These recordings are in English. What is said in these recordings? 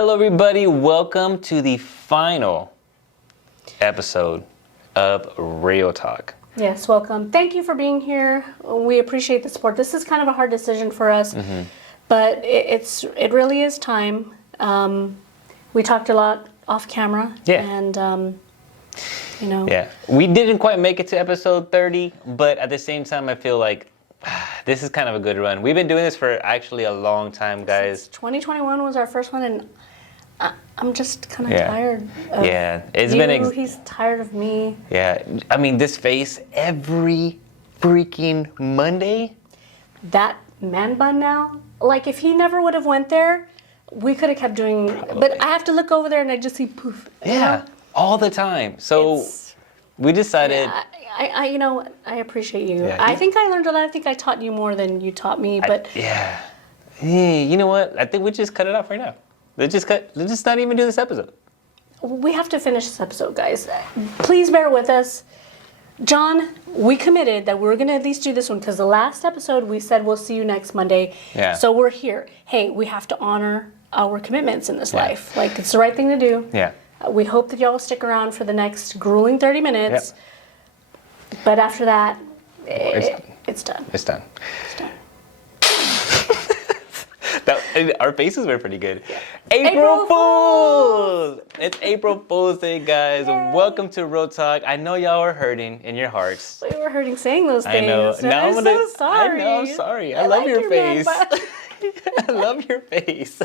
Hello, everybody. Welcome to the final episode of Real Talk. Yes, welcome. Thank you for being here. We appreciate the support. This is kind of a hard decision for us, but it really is time. We talked a lot off camera, and Yeah, we didn't quite make it to episode 30, but at the same time, I feel like this is kind of a good run. We've been doing this for actually a long time, guys. Since 2021 was our first one, and I'm just kind of tired of it's you. been He's tired of me. Yeah, I mean, this face every freaking Monday. That man bun now, like if he never would have went there, we could have kept doing, but I have to look over there and I just see poof. Yeah, all the time. So we decided. Yeah, I appreciate you. Yeah. I think I learned a lot. I think I taught you more than you taught me. But You know what? I think we just cut it off right now. Let's just not even do this episode. We have to finish this episode, guys. Please bear with us. John, we committed that we were going to at least do this one because the last episode we said we'll see you next Monday. Yeah. So we're here. Hey, we have to honor our commitments in this life. Like, it's the right thing to do. Yeah. We hope that y'all will stick around for the next grueling 30 minutes. Yep. But after that, it's done. It's done. It's done. Our faces were pretty good. Yeah. April Fools! It's April Fool's Day, guys. Yay. Welcome to Real Talk. I know y'all are hurting in your hearts. We were hurting saying those things. I know. I'm so sorry. I know. I'm sorry. I love like your you, face. man, I love your face.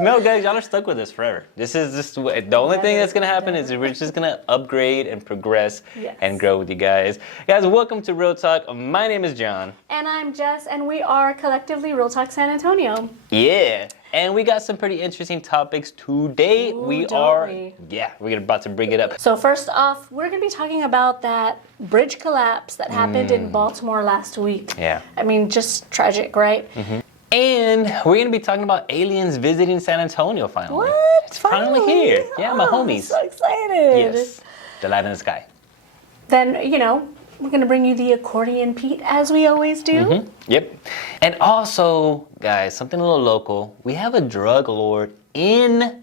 No, guys, y'all are stuck with us forever. This is just the only thing that's gonna happen is we're just gonna upgrade and progress and grow with you guys. Guys, welcome to Real Talk. My name is John. And I'm Jess, and we are collectively Real Talk San Antonio. Yeah. And we got some pretty interesting topics today. Ooh, we're about to bring it up. So first off, we're going to be talking about that bridge collapse that happened in Baltimore last week. Yeah. I mean, just tragic, right? And we're going to be talking about aliens visiting San Antonio finally. What? It's finally here. Yeah, my homies. I'm so excited. Yes. The light in the sky. Then, we're going to bring you the accordion Pete, as we always do. Yep. And also, guys, something a little local. We have a drug lord in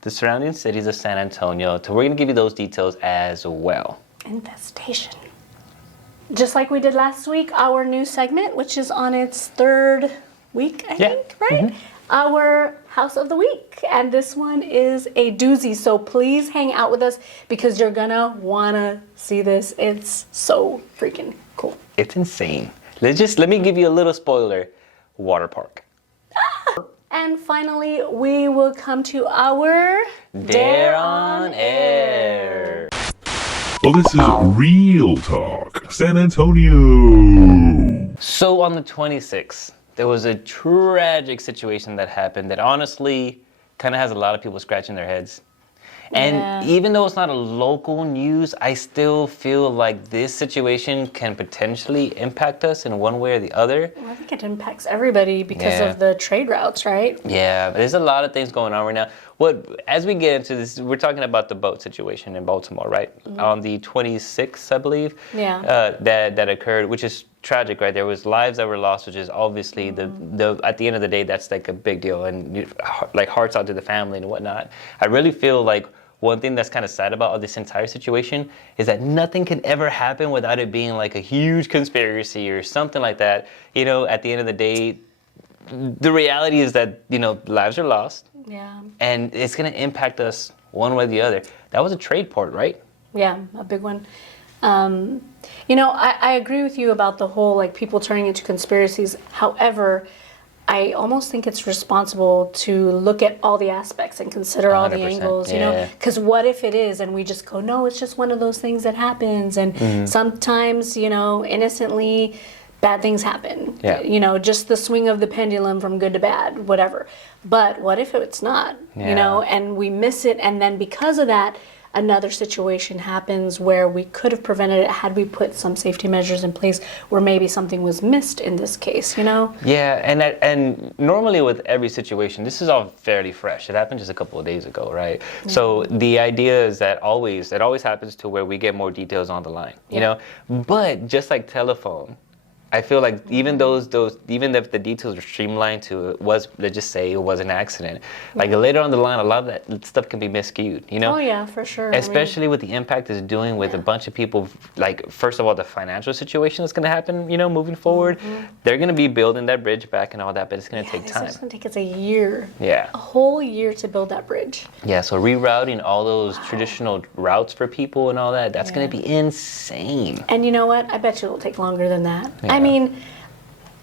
the surrounding cities of San Antonio. So we're going to give you those details as well. Infestation. Just like we did last week, our new segment, which is on its third week, I think, right? Our House of the Week. And this one is a doozy. So please hang out with us because you're going to want to see this. It's so freaking cool. It's insane. Let me give you a little spoiler. Water park. And finally, we will come to our Dare on Air. Well, this is Real Talk, San Antonio. So on the 26th, there was a tragic situation that happened that honestly kind of has a lot of people scratching their heads. And even though it's not a local news, I still feel like this situation can potentially impact us in one way or the other. Well, I think it impacts everybody because of the trade routes, right? Yeah, but there's a lot of things going on right now. As we get into this, we're talking about the boat situation in Baltimore, right? On the 26th, I believe. Yeah. That occurred, which is tragic, right? There was lives that were lost, which is obviously the at the end of the day, that's like a big deal, and like hearts out to the family and whatnot. I really feel like one thing that's kind of sad about this entire situation is that nothing can ever happen without it being like a huge conspiracy or something like that. At the end of the day, the reality is that, lives are lost. Yeah. And it's going to impact us one way or the other. That was a trade port, right? Yeah, a big one. I agree with you about the whole, like, people turning into conspiracies. However, I almost think it's responsible to look at all the aspects and consider all the angles, because what if it is and we just go, no, it's just one of those things that happens. And sometimes, innocently bad things happen. Yeah. Just the swing of the pendulum from good to bad, whatever. But what if it's not, and we miss it. And then because of that, another situation happens where we could have prevented it had we put some safety measures in place where maybe something was missed in this case, Yeah, and normally with every situation, this is all fairly fresh. It happened just a couple of days ago, right? Yeah. So the idea is that it always happens to where we get more details on the line, But just like telephone, I feel like even even if the details are streamlined to let's just say it was an accident, like later on the line, a lot of that stuff can be miscued, you know? Oh yeah, for sure. Especially with the impact it's doing with a bunch of people, like first of all, the financial situation that's going to happen, you know, moving forward. They're going to be building that bridge back and all that, but it's going to take time. It's going to take us a year. Yeah. A whole year to build that bridge. Yeah, so rerouting all those traditional routes for people and all that, that's going to be insane. And you know what? I bet you it'll take longer than that. Yeah. I mean,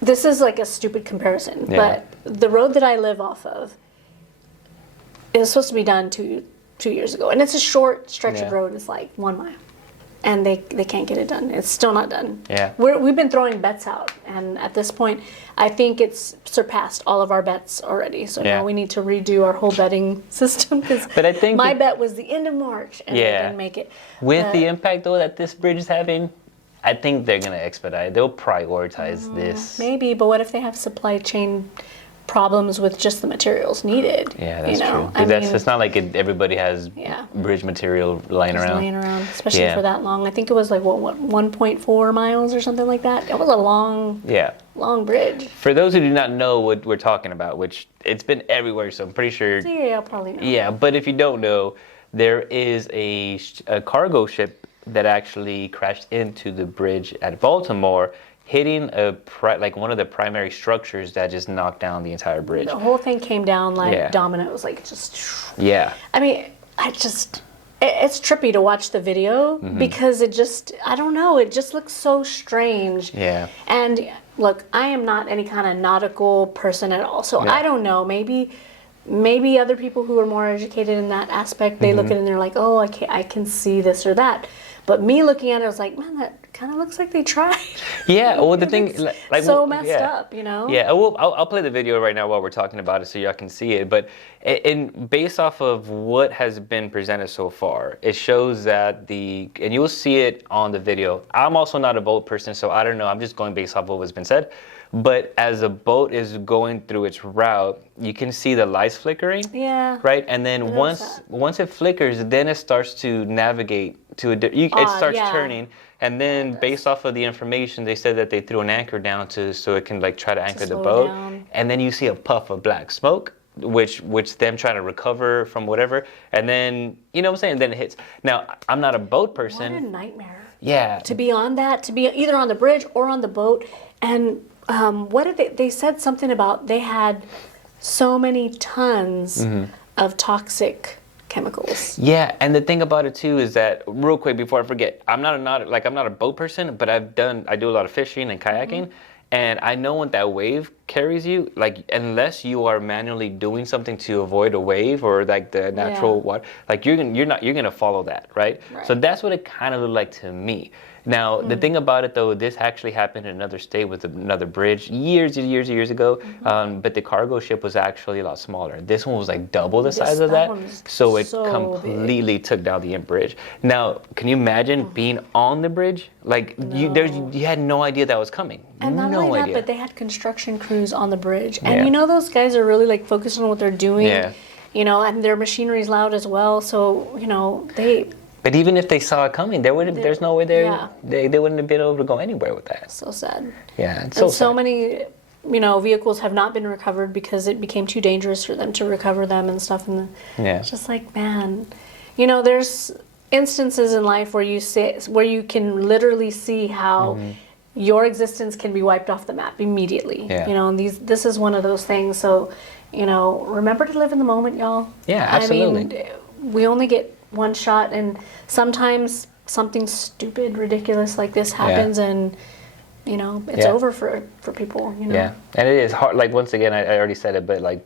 this is like a stupid comparison, but the road that I live off of is supposed to be done two years ago. And it's a short stretch of road. It's like 1 mile. And they can't get it done. It's still not done. Yeah. We've been throwing bets out. And at this point, I think it's surpassed all of our bets already. So now we need to redo our whole betting system. But I think my bet was the end of March, and they didn't make it. With the impact, though, that this bridge is having, I think they're going to expedite. They'll prioritize this. Maybe, but what if they have supply chain problems with just the materials needed? Yeah, that's true. It's not like everybody has bridge material lying around. Especially for that long. I think it was like, what 1.4 miles or something like that? It was a long bridge. For those who do not know what we're talking about, which it's been everywhere, so I'm pretty sure. Yeah, probably not. Yeah, but if you don't know, there is a cargo ship that actually crashed into the bridge at Baltimore, hitting one of the primary structures that just knocked down the entire bridge. The whole thing came down like domino. It was like just. Yeah. I mean, it's trippy to watch the video because I don't know, it just looks so strange. Yeah. And look, I am not any kind of nautical person at all, so I don't know. Maybe other people who are more educated in that aspect, they look at it and they're like, oh, I can see this or that. But me looking at it, I was like, man, that kind of looks like they tried. Yeah, well, the thing, like, so messed up, you know? Yeah, I'll play the video right now while we're talking about it so y'all can see it. But based off of what has been presented so far, it shows that and you'll see it on the video. I'm also not a boat person, so I don't know. I'm just going based off of what's been said. But as the boat is going through its route, you can see the lights flickering. Yeah. Right? And then once it flickers, then it starts to navigate to it starts turning. And then based off of the information, they said that they threw an anchor down so it can like try to anchor the boat. Down. And then you see a puff of black smoke, which them trying to recover from whatever. And then, you know what I'm saying? Then it hits. Now, I'm not a boat person. What a nightmare. Yeah. To be on that, to be either on the bridge or on the boat. And what did they said something about they had so many tons of toxic chemicals. Yeah, and the thing about it too is that, real quick before I forget, I'm not a boat person, but I do a lot of fishing and kayaking, and I know when that wave carries you, like unless you are manually doing something to avoid a wave or like the natural water, like you're gonna follow that, right? So that's what it kind of looked like to me. Now, the thing about it, though, this actually happened in another state with another bridge years ago, but the cargo ship was actually a lot smaller. This one was like double the size of that, so it completely took down the bridge. Now, can you imagine being on the bridge? Like, you had no idea that was coming. And not only that, but they had construction crews on the bridge. And you know those guys are really like focused on what they're doing. Yeah. You know, and their machinery's loud as well, so, you know, But even if they saw it coming, there's no way they wouldn't have been able to go anywhere with that. So sad. Yeah, it's so sad. So many, you know, vehicles have not been recovered because it became too dangerous for them to recover them and stuff. And it's just like, man, you know, there's instances in life where you can literally see how your existence can be wiped off the map immediately. Yeah. You know, and this is one of those things. So, you know, remember to live in the moment, y'all. Yeah, absolutely. I mean, we only get one shot, and sometimes something stupid, ridiculous like this happens, and you know it's over for people. You know. Yeah, and it is hard. Like once again, I already said it, but like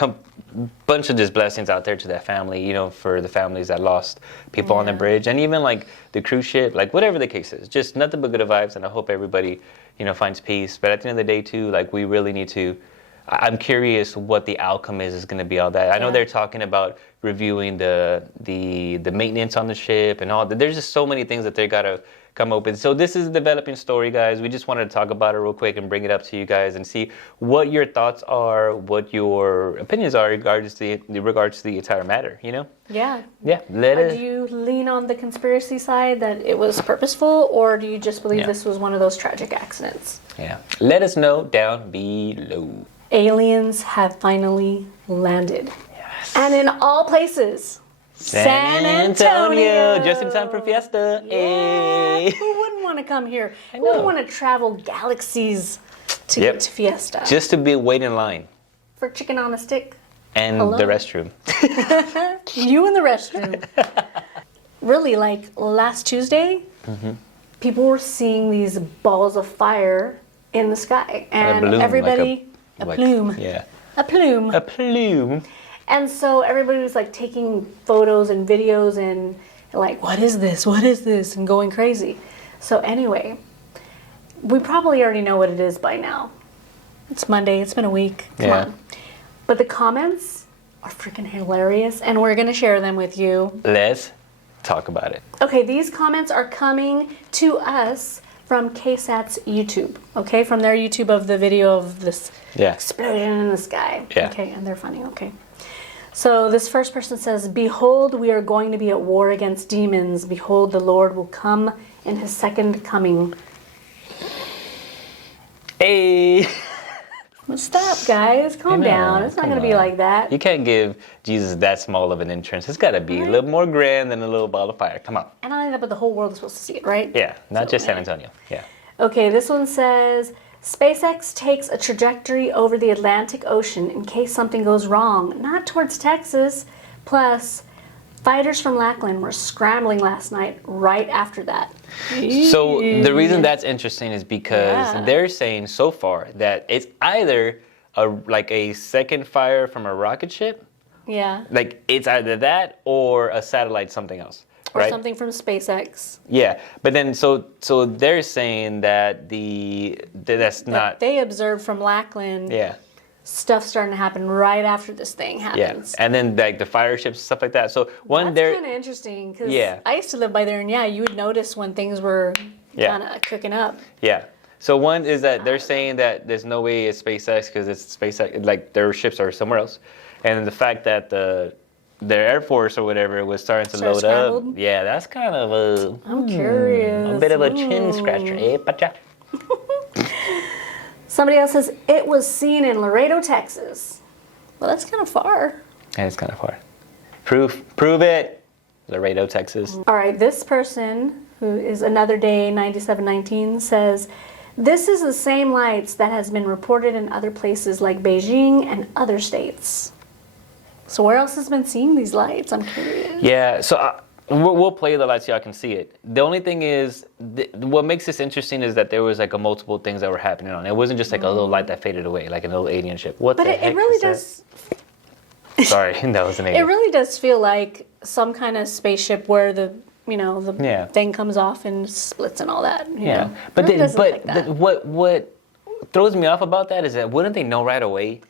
a bunch of just blessings out there to that family. You know, for the families that lost people on the bridge, and even like the cruise ship, like whatever the case is, just nothing but good vibes. And I hope everybody, you know, finds peace. But at the end of the day, too, like we really need to. I'm curious what the outcome is going to be all that. I know they're talking about reviewing the maintenance on the ship and all that. There's just so many things that they got to come open. So this is a developing story, guys. We just wanted to talk about it real quick and bring it up to you guys and see what your thoughts are, what your opinions are in regards to the entire matter, you know? Yeah. Yeah. Do you lean on the conspiracy side that it was purposeful, or do you just believe this was one of those tragic accidents? Yeah. Let us know down below. Aliens have finally landed. Yes. And in all places. San Antonio. Just in time for fiesta. Yeah. Hey. Who wouldn't want to come here? I Who wouldn't know. want to travel galaxies to get to fiesta? Just to be wait in line. For chicken on a stick. And Hello? the restroom. You in the restroom. Really, like last Tuesday, people were seeing these balls of fire in the sky. And a balloon, everybody, a plume. Yeah. A plume. A plume. And so everybody was like taking photos and videos and like, what is this? What is this? And going crazy. So anyway, we probably already know what it is by now. It's Monday. It's been a week. Come on. But the comments are freaking hilarious, and we're going to share them with you. Let's talk about it. Okay, these comments are coming to us from KSAT's YouTube, okay? From their YouTube of the video of this explosion in the sky. Yeah. Okay, and they're funny, okay. So this first person says, "Behold, we are going to be at war against demons. Behold, the Lord will come in his second coming." Hey. Stop, guys. Calm down. It's not going to be like that. You can't give Jesus that small of an entrance. It's got to be a little more grand than a little ball of fire. Come on. And not only that, but the whole world is supposed to see it, right? Yeah, not So, just San Antonio. Yeah. Okay, this one says, SpaceX takes a trajectory over the Atlantic Ocean in case something goes wrong, not towards Texas. Plus, fighters from Lackland were scrambling last night right after that. So the reason that's interesting is because they're saying so far that it's either a second fire from a rocket ship. Yeah. Like it's either that or a satellite something else. Or right? something from SpaceX. Yeah, but then so they're saying that that's not. They observed from Lackland. Yeah. Stuff starting to happen right after this thing happens. Yeah, and then like the fire ships stuff like that. So That's kind of interesting because I used to live by there, and you would notice when things were kind of cooking up. Yeah. So one is that they're saying that there's no way it's SpaceX because it's SpaceX, like their ships are somewhere else, and the fact that their Air Force or whatever was starting to load scrambled? up. Yeah, that's kind of I'm curious. a bit of a chin scratcher, eh, Pacha? Somebody else says, it was seen in Laredo, Texas. Well, that's kind of far. Yeah, it's kind of far. Prove it. Laredo, Texas. All right, this person, who is Another Day 9719, says, this is the same lights that has been reported in other places like Beijing and other states. So where else has been seeing these lights? I'm curious. Yeah, so we'll play the lights so y'all can see it. The only thing is, what makes this interesting is that there was like a multiple things that were happening on it. It wasn't just like a little light that faded away, like an little alien ship. But it really does. Sorry, that was an alien. It really does feel like some kind of spaceship where the thing comes off and splits and all that. You know? But it really does look like that. what throws me off about that is that wouldn't they know right away?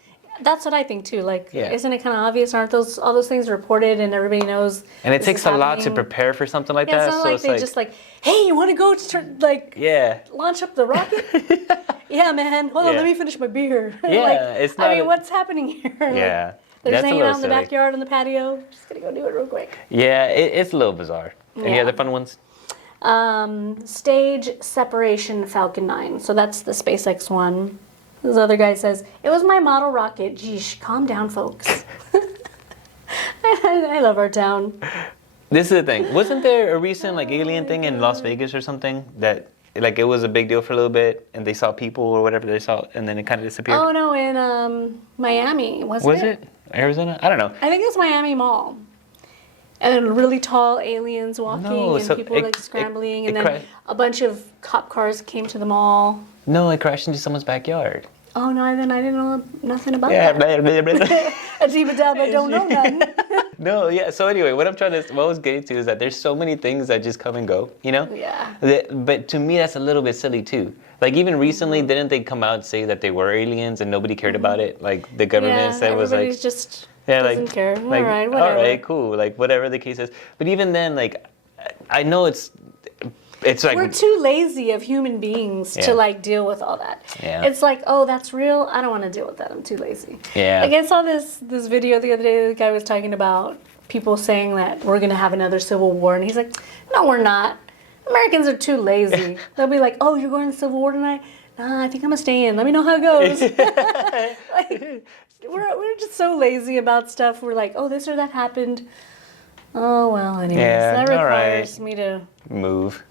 That's what I think too. Like, isn't it kind of obvious? Aren't all those things reported and everybody knows? And it takes a lot to prepare for something like that. It's not like they just like, hey, you want to go launch up the rocket? Yeah, man. Hold on, let me finish my beer. Yeah, it's not. I mean, what's happening here? Yeah, they're just hanging out in the silly. backyard on the patio. Just gonna go do it real quick. Yeah, it's a little bizarre. Any other fun ones? Stage separation Falcon 9. So that's the SpaceX one. This other guy says, it was my model rocket. Geesh, calm down, folks. I love our town. This is the thing. Wasn't there a recent alien thing in Las Vegas or something that it was a big deal for a little bit and they saw people or whatever they saw and then it kind of disappeared? Oh no, in Miami, wasn't it? Was it? Arizona? I don't know. I think it was Miami Mall. And then really tall aliens walking and people scrambling and then a bunch of cop cars came to the mall. No, it crashed into someone's backyard. Oh no, then I didn't know nothing about that. I don't know nothing. No, yeah. So anyway, what I was getting to is that there's so many things that just come and go, you know? Yeah. But to me, that's a little bit silly too. Like even recently, didn't they come out and say that they were aliens and nobody cared about it? Like the government said was like, just doesn't care. All right, whatever. All right, cool. Like whatever the case is. But even then, I know it's it's like we're too lazy of human beings to like deal with all that. Yeah. It's like, oh, that's real. I don't want to deal with that. I'm too lazy. Yeah. Like I saw this video the other day. The guy was talking about people saying that we're gonna have another civil war, and he's like, no, we're not. Americans are too lazy. They'll be like, oh, you're going to civil war tonight? Nah, I think I'm gonna stay in. Let me know how it goes. Like, we're just so lazy about stuff. We're like, oh, this or that happened. Oh well, anyways, that requires me to move.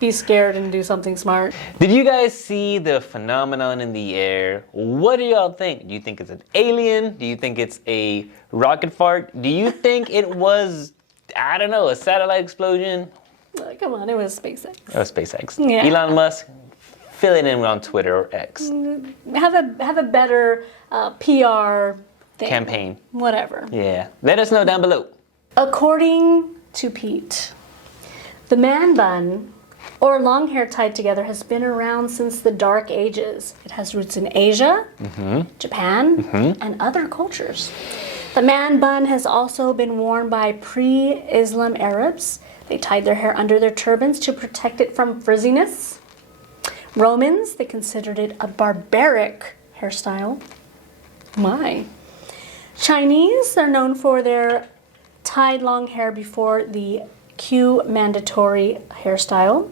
Be scared and do something smart. Did you guys see the phenomenon in the air? What do y'all think? Do you think it's an alien? Do you think it's a rocket fart? Do you think it was, I don't know, a satellite explosion? Come on, it was SpaceX. It was SpaceX. Yeah. Elon Musk, fill it in on Twitter or X. Have a better PR thing. Campaign. Whatever. Yeah. Let us know down below. According to Pete, the man bun, or long hair tied together, has been around since the Dark Ages. It has roots in Asia, Japan, and other cultures. The man bun has also been worn by pre-Islam Arabs. They tied their hair under their turbans to protect it from frizziness. Romans, they considered it a barbaric hairstyle. My. Chinese, they're known for their tied long hair before the Q mandatory hairstyle.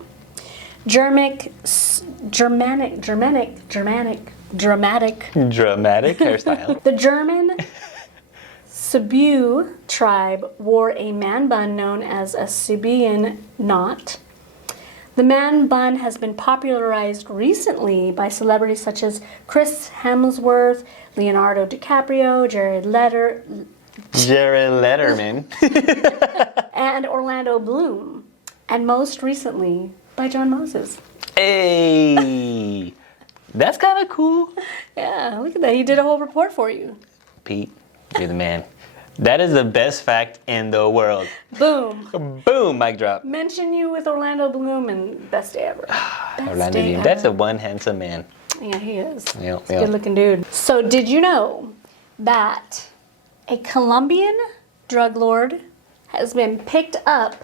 Dramatic hairstyle. The German Cebu tribe wore a man bun known as a Cebuan knot. The man bun has been popularized recently by celebrities such as Chris Hemsworth, Leonardo DiCaprio, Jared Letterman. and Orlando Bloom, and most recently by John Moses. Hey, that's kind of cool. Yeah, look at that. He did a whole report for you. Pete, you're the man. That is the best fact in the world. Boom. Boom, mic drop. Mention you with Orlando Bloom and best day ever. Orlando Bloom. That's a one handsome man. Yeah, he is. Yeah, He's a good looking dude. So did you know that a Colombian drug lord has been picked up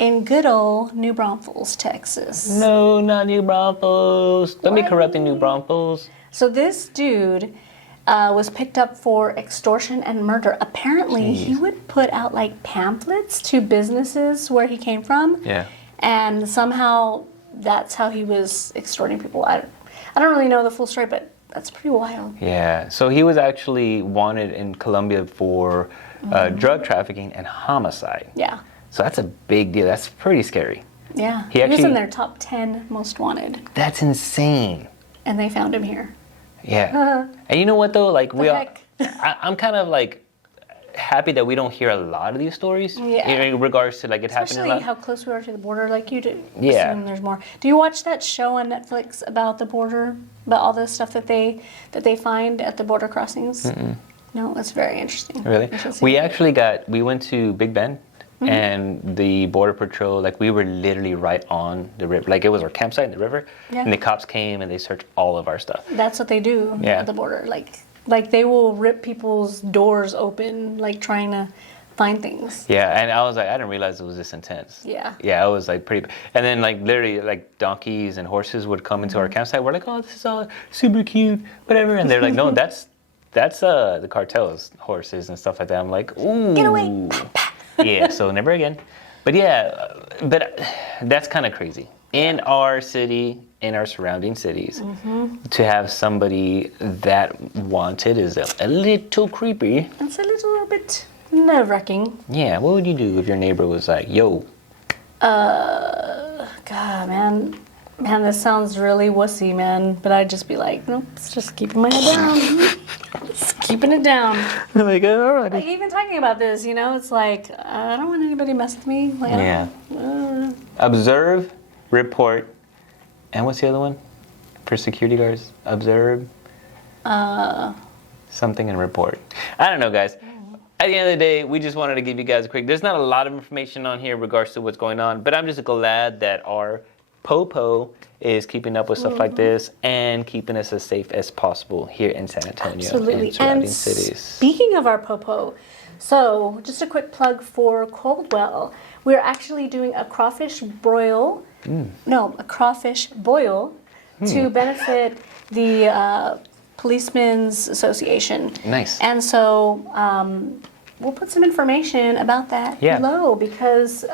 in good old New Braunfels, Texas? No, not New Braunfels. Don't be corrupting New Braunfels. So this dude was picked up for extortion and murder. Apparently, he would put out like pamphlets to businesses where he came from. Yeah. And somehow that's how he was extorting people. I don't really know the full story, but that's pretty wild. Yeah. So he was actually wanted in Colombia for drug trafficking and homicide. Yeah. So that's a big deal. That's pretty scary. Yeah. He was in their top 10 most wanted. That's insane. And they found him here. Yeah. And you know what though? Like heck? I'm kind of like happy that we don't hear a lot of these stories. Yeah. In regards to like it happening a lot. Especially how close we are to the border, like you do. Yeah. Assume there's more. Do you watch that show on Netflix about the border, about all the stuff that they find at the border crossings? Mm-mm. No, it's very interesting. Really? We went to Big Bend. And the Border Patrol, like we were literally right on the river. Like it was our campsite in the river. Yeah. And the cops came and they searched all of our stuff. That's what they do at the border. Like they will rip people's doors open, like trying to find things. Yeah, and I was like, I didn't realize it was this intense. Yeah. Yeah, it was like pretty. And then like literally like donkeys and horses would come into our campsite. We're like, oh, this is all super cute, whatever. And they're like, no, that's the cartel's horses and stuff like that. I'm like, ooh. Get away. Yeah, so never again. But yeah, that's kind of crazy. In our city, in our surrounding cities, to have somebody that wanted is a little creepy. It's a little bit nerve-wracking. Yeah, what would you do if your neighbor was like, yo? God, man, this sounds really wussy, man. But I'd just be like, nope, it's just keeping my head down. Just keeping it down. Oh my God, all right. Like even talking about this, it's like I don't want anybody messing with me. Like, yeah. Observe, report, and what's the other one? For security guards, observe. Something and report. I don't know, guys. At the end of the day, we just wanted to give you guys a quick. There's not a lot of information on here in regards to what's going on, but I'm just glad that our Popo is keeping up with stuff like this and keeping us as safe as possible here in San Antonio and surrounding cities. Speaking of our Popo, So, just a quick plug for Coldwell. We're actually doing a crawfish broil. No, a crawfish boil to benefit the Policemen's Association. Nice. And so we'll put some information about that below, because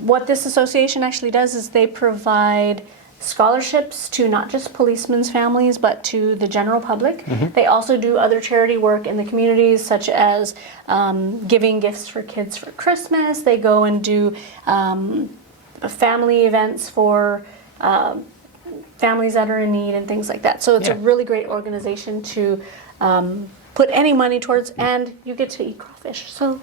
what this association actually does is they provide scholarships to not just policemen's families, but to the general public. They also do other charity work in the communities, such as giving gifts for kids for Christmas. They go and do family events for families that are in need and things like that. So it's a really great organization to put any money towards, and you get to eat crawfish. So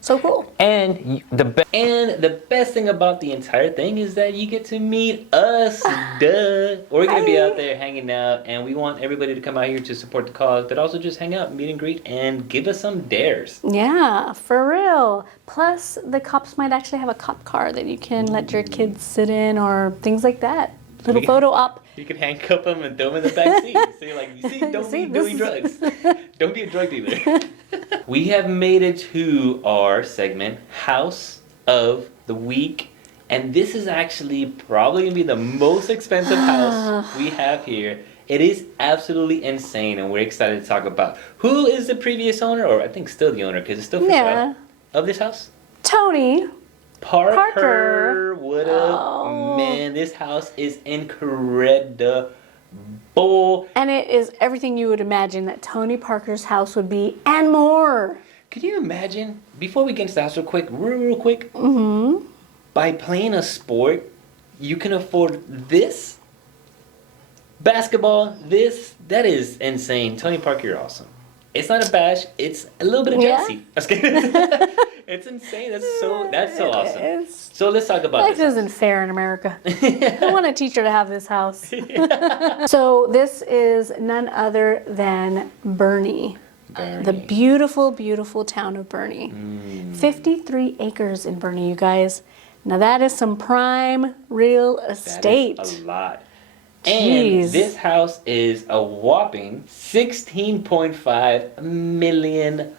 so cool. And the best thing about the entire thing is that you get to meet us. Duh. We're gonna be out there hanging out, and we want everybody to come out here to support the cause, but also just hang out, meet and greet, and give us some dares. Yeah, for real. Plus, the cops might actually have a cop car that you can let your kids sit in, or things like that. Little photo op. You can handcuff them and throw them in the back seat. So you're like, you see, don't be doing drugs. Don't be a drug dealer. We have made it to our segment, House of the Week. And this is actually probably going to be the most expensive house we have here. It is absolutely insane, and we're excited to talk about who is the previous owner, or I think still the owner, because it's still for sale, of this house. Tony Parker. What up? Man, this house is incredible. And it is everything you would imagine that Tony Parker's house would be, and more. Could you imagine, before we get into the house real quick, by playing a sport, you can afford this? Basketball, that is insane. Tony Parker, you're awesome. It's not a bash, it's a little bit of jealousy. I was kidding. It's insane. That's so awesome. So let's talk about life this. Isn't fair in America. I want a teacher to have this house. So this is none other than Bernie. The beautiful, beautiful town of Bernie. 53 acres in Bernie, you guys. Now that is some prime real estate. That is a lot. Jeez. And this house is a whopping $16.5 million.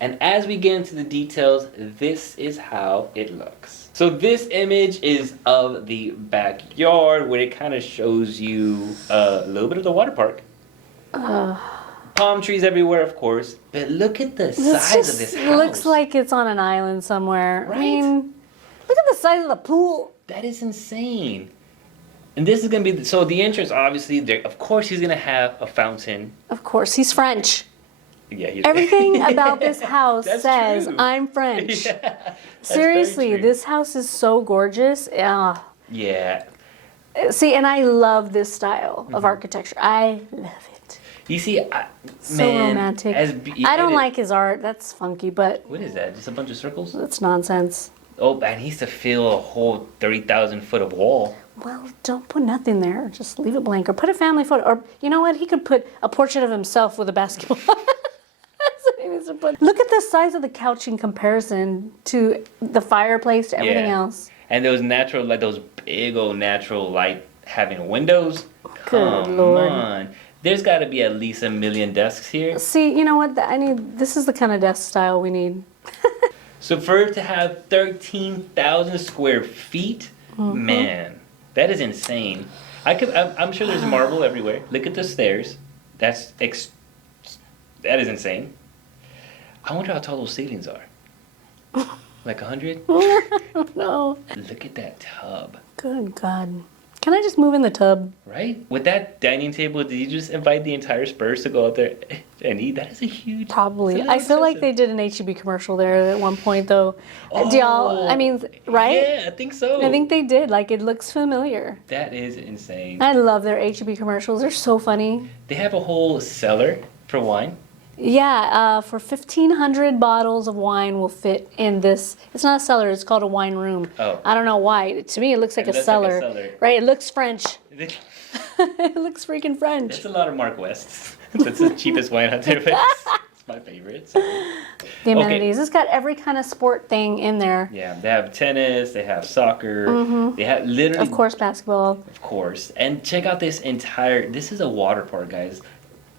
And as we get into the details, this is how it looks. So this image is of the backyard, where it kind of shows you a little bit of the water park. Palm trees everywhere, of course. But look at the size of this house. It looks like it's on an island somewhere. Right? I mean, look at the size of the pool. That is insane. And this is going to be, so the entrance, obviously, of course he's going to have a fountain. Of course, he's French. Yeah, everything about this house says, true. I'm French. Yeah, seriously, this house is so gorgeous. Yeah. See, and I love this style of architecture. I love it. You see, so romantic. I don't like his art. That's funky, but... What is that? Just a bunch of circles? That's nonsense. Oh, and he needs to fill a whole 30,000 foot of wall. Well, don't put nothing there. Just leave it blank. Or put a family photo. Or, you know what? He could put a portrait of himself with a basketball. That's what he needs to put. Look at the size of the couch in comparison to the fireplace, to everything else. And those natural, like those big old natural light having windows. Good Lord. Come on. There's got to be at least 1 million desks here. See, you know what? This is the kind of desk style we need. So for it to have 13,000 square feet, man, that is insane. I'm sure there's marble everywhere. Look at the stairs. That is insane. I wonder how tall those ceilings are. Like 100? No. Look at that tub. Good God. Can I just move in the tub? Right? With that dining table, did you just invite the entire Spurs to go out there and eat? That is a huge... Probably. I feel like they did an H-E-B commercial there at one point, though. Oh, Do y'all, I mean, right? Yeah, I think so. I think they did. Like, it looks familiar. That is insane. I love their H-E-B commercials. They're so funny. They have a whole cellar for wine. Yeah, for 1,500 bottles of wine will fit in this. It's not a cellar, it's called a wine room. Oh. I don't know why. To me, it looks like a cellar. Right? It looks French. It looks freaking French. It's a lot of Mark West's. That's the cheapest wine out there, but it's my favorite. So. The amenities. Okay. It's got every kind of sport thing in there. Yeah, they have tennis, they have soccer, they have literally... Of course, basketball. Of course. And check out this is a water park, guys.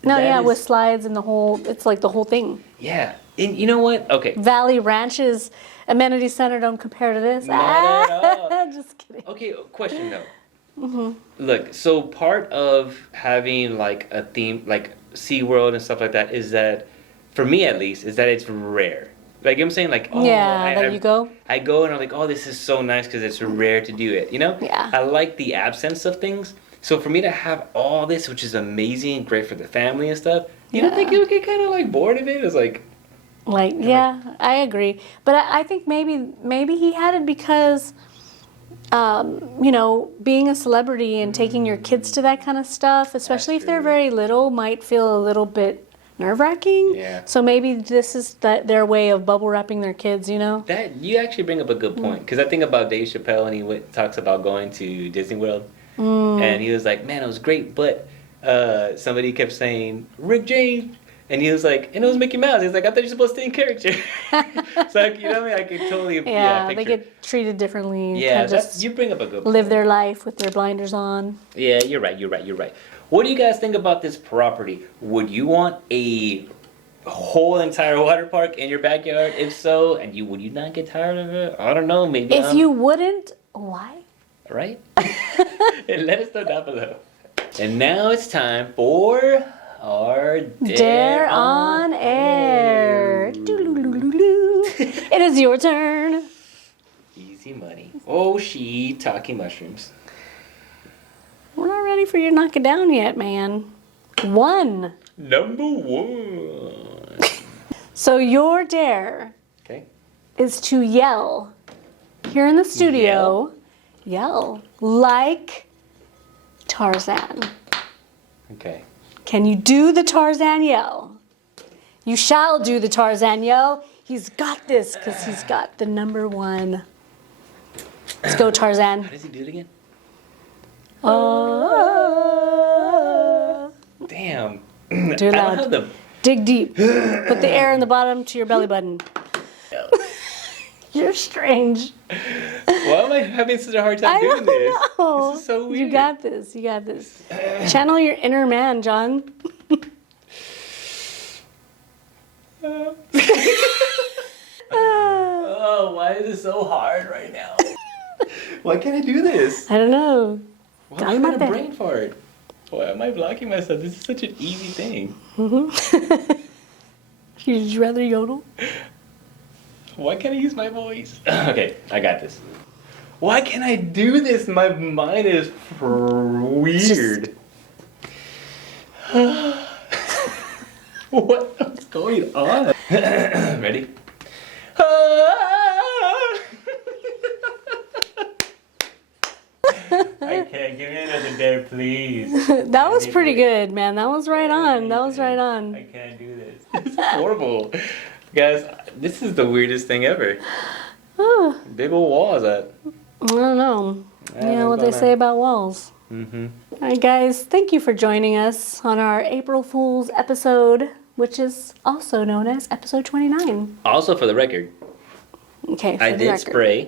No, That yeah, is- with slides and it's like the whole thing. Yeah. And you know what? Okay. Valley Ranch's amenity center don't compare to this. Not at all. Just kidding. Okay, question though. Look, so part of having like a theme, like SeaWorld and stuff like that, is that, for me at least, is that it's rare. Like I'm saying, like, oh, you go. I go and I'm like, oh, this is so nice because it's rare to do it. You know? Yeah. I like the absence of things. So for me to have all this, which is amazing, great for the family and stuff, you don't think you would get kind of like bored of it? It's like, I agree. But I think maybe he had it because, being a celebrity and taking your kids to that kind of stuff, especially if they're very little, might feel a little bit nerve-wracking. Yeah. So maybe this is their way of bubble wrapping their kids, that you actually bring up a good point, because I think about Dave Chappelle and he talks about going to Disney World, and he was like, man, it was great, but somebody kept saying Rick James, and he was like, and it was Mickey Mouse. He's like, I thought you're supposed to stay in character. So you know what I mean? I could totally they picture. get treated differently. Yeah, Kinda just you bring up a good point. live their life with their blinders on. Yeah, you're right. What do you guys think about this property? Would you want a whole entire water park in your backyard? If so, and would you not get tired of it? I don't know, maybe. If you wouldn't, why? Right? And let us know down below. And now it's time for our Dare on Air. Doo-doo-doo-doo-doo. It is your turn. Easy money. Oh, shiitake mushrooms. We're not ready for your knock it down yet, man. 1. Number 1. So your dare Okay. is to yell here in the studio. Yell like Tarzan. Okay. Can you do the Tarzan yell? You shall do the Tarzan yell. He's got this because he's got the number 1. Let's go, Tarzan. How does he do it again? Oh. Damn. Do I don't loud. have the... Dig deep. Put the air in the bottom to your belly button. You're strange. Why am I having such a hard time doing this? know. This is so weird. You got this. Channel your inner man, John. Oh, why is it so hard right now? Why can't I do this? I don't know. Why am I having a brain fart? Why am I blocking myself? This is such an easy thing. You'd rather yodel? Why can't I use my voice? Okay, I got this. Why can't I do this? My mind is weird. What's going on? Ready? I can't. Give me another dare, please. That was pretty good, man. That was right on. I can't do this. This is horrible. Guys, this is the weirdest thing ever. Big old walls that. I don't know. You know what they say about walls. Mm-hmm. All right, guys. Thank you for joining us on our April Fool's episode, which is also known as episode 29. Also, for the record, Okay, for I the did record. spray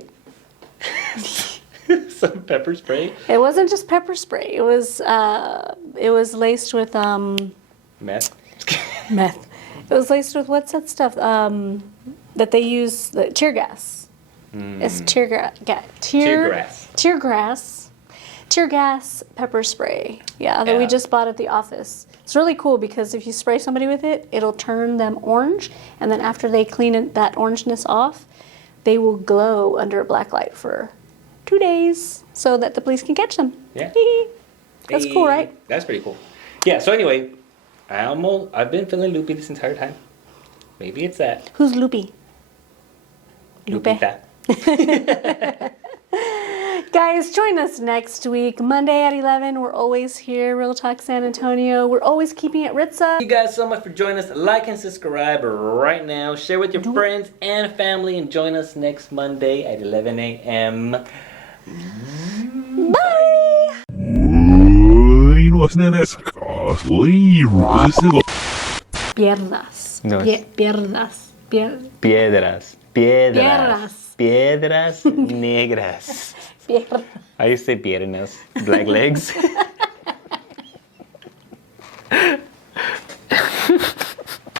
some pepper spray. It wasn't just pepper spray. It was laced with Meth. meth. It was laced with what's that stuff that they use, the tear gas. It's tear gas pepper spray. Yeah, that we Yeah. just bought at the office. It's really cool because if you spray somebody with it, it'll turn them orange, and then after they clean that orangeness off, they will glow under a black light for 2 days so that the police can catch them. Yeah. That's cool, right? That's pretty cool. Yeah, so anyway, I've been feeling loopy this entire time. Maybe it's that. Who's Loopy? Lupita. Guys, join us next week, Monday at 11. We're always here, Real Talk San Antonio. We're always keeping it Ritza. Thank you guys so much for joining us. Like and subscribe right now. Share with your friends and family, and join us next Monday at 11 a.m. Bye! Bueno, nenes, costly, Pierdas. No. Pierdas. Piedras. Piedras. Piedras negras. Pierdas. I used to say piernas. Black legs.